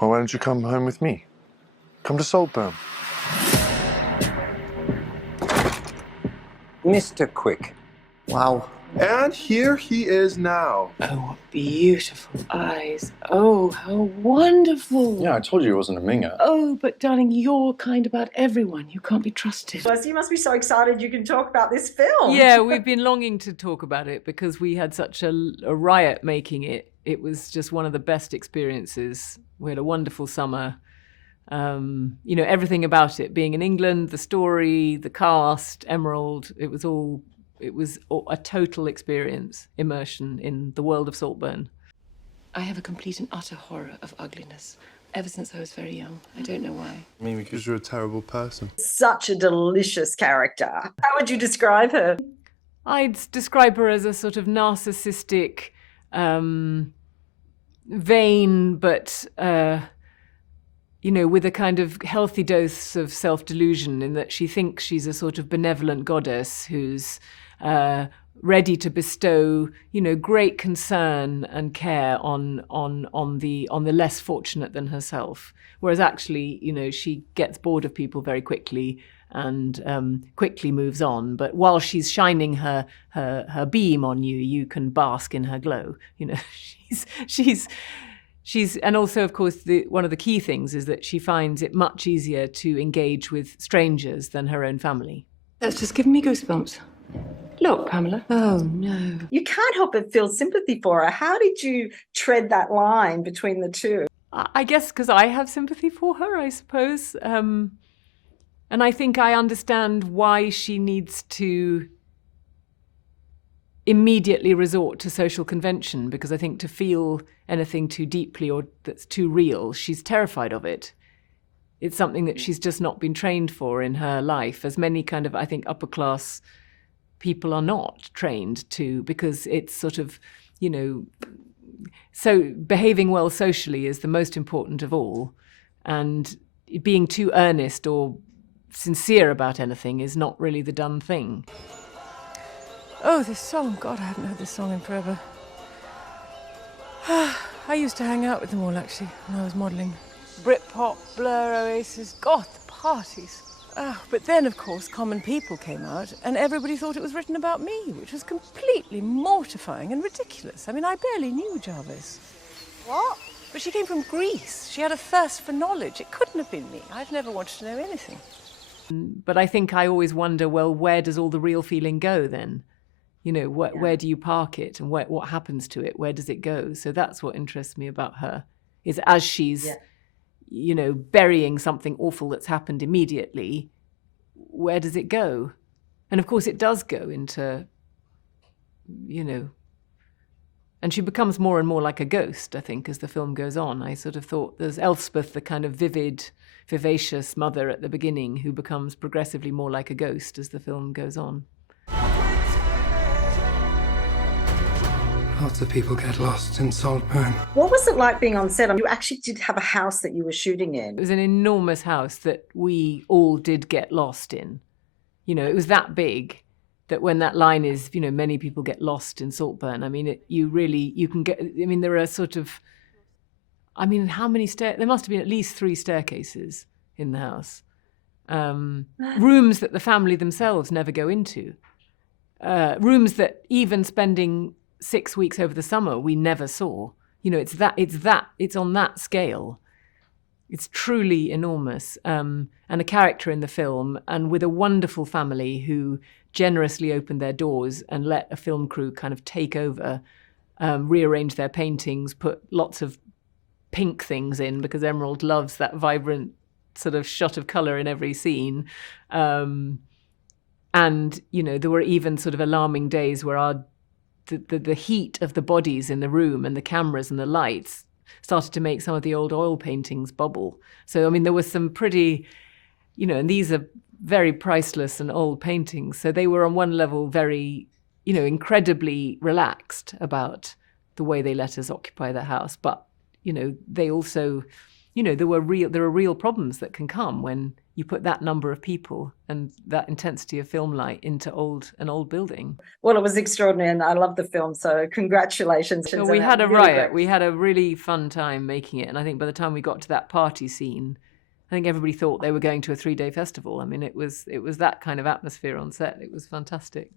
Well, why don't you come home with me? Come to Saltburn. Mr. Quick. Wow. And here he is now. Oh, beautiful eyes. Oh, how wonderful. Yeah, I told you it wasn't a minger. Oh, but darling, you're kind about everyone. You can't be trusted. Well, you must be so excited you can talk about this film. Yeah, we've been longing to talk about it because we had such a riot making it. It was just one of the best experiences. We had a wonderful summer. Everything about it, being in England, the story, the cast, Emerald, it was a total experience, immersion in the world of Saltburn. I have a complete and utter horror of ugliness. Ever since I was very young. I don't know why. Maybe because you're a terrible person. Such a delicious character. How would you describe her? I'd describe her as a sort of narcissistic, vain, but with a kind of healthy dose of self-delusion, in that she thinks she's a sort of benevolent goddess who's ready to bestow, great concern and care on the less fortunate than herself. Whereas actually, she gets bored of people very quickly and quickly moves on. But while she's shining her beam on you, you can bask in her glow. She's and also, of course, one of the key things is that she finds it much easier to engage with strangers than her own family. That's just giving me goosebumps. Look, Pamela. Oh, no. You can't help but feel sympathy for her. How did you tread that line between the two? I guess because I have sympathy for her, I suppose. And I think I understand why she needs to immediately resort to social convention, because I think to feel anything too deeply or that's too real, she's terrified of it. It's something that she's just not been trained for in her life, as many kind of, I think, upper class people are not trained to, because it's sort of, so behaving well socially is the most important of all. And being too earnest or sincere about anything is not really the done thing. Oh, this song. God, I haven't heard this song in forever. I used to hang out with them all, actually, when I was modelling. Britpop, Blur, Oasis, God, the parties. But then, of course, Common People came out, and everybody thought it was written about me, which was completely mortifying and ridiculous. I mean, I barely knew Javis. What? But she came from Greece. She had a thirst for knowledge. It couldn't have been me. I've never wanted to know anything. But I think I always wonder, well, where does all the real feeling go then? Where do you park it, and what happens to it? Where does it go? So that's what interests me about her, is as she's, burying something awful that's happened immediately, where does it go? And of course it does go into, and she becomes more and more like a ghost, I think, as the film goes on. I sort of thought there's Elspeth, the kind of vivid, vivacious mother at the beginning, who becomes progressively more like a ghost as the film goes on. Lots of people get lost in Saltburn. What was it like being on set? You actually did have a house that you were shooting in. It was an enormous house that we all did get lost in. It was that big that when that line is, many people get lost in Saltburn. I mean, you can get, there are sort of, how many there must have been at least 3 staircases in the house. Rooms that the family themselves never go into. Rooms that even spending 6 weeks over the summer we never saw. It's on that scale. It's truly enormous, and a character in the film, and with a wonderful family who generously opened their doors and let a film crew kind of take over, rearrange their paintings, put lots of pink things in, because Emerald loves that vibrant sort of shot of colour in every scene. And there were even sort of alarming days where the heat of the bodies in the room and the cameras and the lights started to make some of the old oil paintings bubble. So, there was some pretty, and these are very priceless and old paintings. So they were on one level very, incredibly relaxed about the way they let us occupy the house. But, they also you know, there are real problems that can come when you put that number of people and that intensity of film light into an old building. Well, it was extraordinary, and I love the film, so congratulations. So we had a riot. We had a really fun time making it, and I think by the time we got to that party scene, I think everybody thought they were going to a 3-day festival. I mean, it was that kind of atmosphere on set. It was fantastic.